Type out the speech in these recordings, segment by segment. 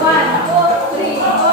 One, two, three, four.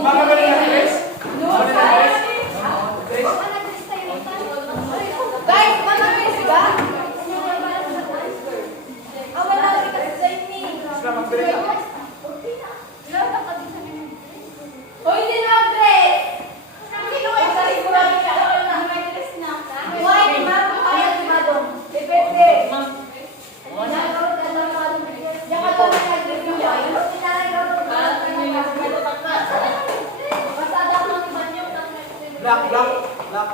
Magagaling na Grace? Guys, mag-Grace ba? Wala rin kasi sa inyo. Sila mag-Grace ka. Hoy, hindi na Grace! Sino ay Grace ba? Why, ma'am? Ayaw si Madong. Depende. Black.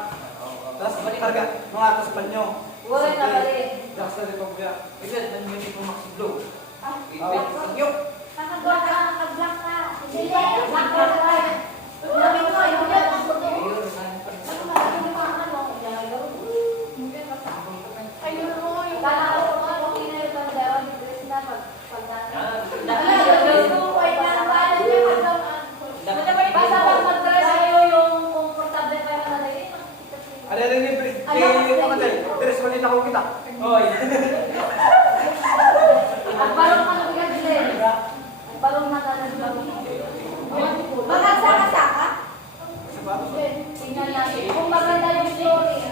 Tapos karga, mga atas pa nyo. Wala na bali. Black sa Republia. Isa, nangyari ko Max Blue. Yung kakagawa ka, kakablock ka. Hindi, black ka ka. Lamin mo, yung yan, ang puto. Ano malaki yung mga ano? Ayun mo, yung kala ko mga okay na yung pandawa ni Chris na pagdaan. Basta pag mag-dress kayo yung komportable kayo na nalagay. Ano yung libre? Tres ko nila ko kita. Oy. Agbalong ka ng gadget. Agbalong na ka ng gadget. Magsaka-saka? Tingnan natin. Kung maganda yung story.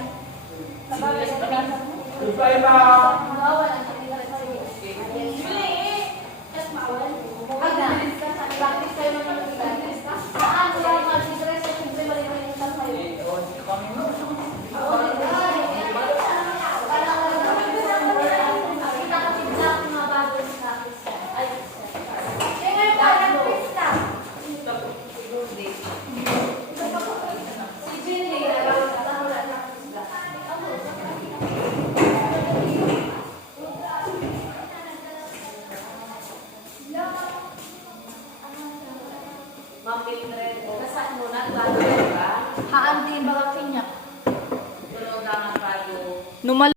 Sabagay sa pagkasa mo. Goodbye ba? Mawawala ang kanila sa iyo. Just mawawala. Mag-dress ka sa practice kayo naman mag-dress ka. Saan ko yung mag-dress ay siyempre malimulitan sa'yo. Haan din ba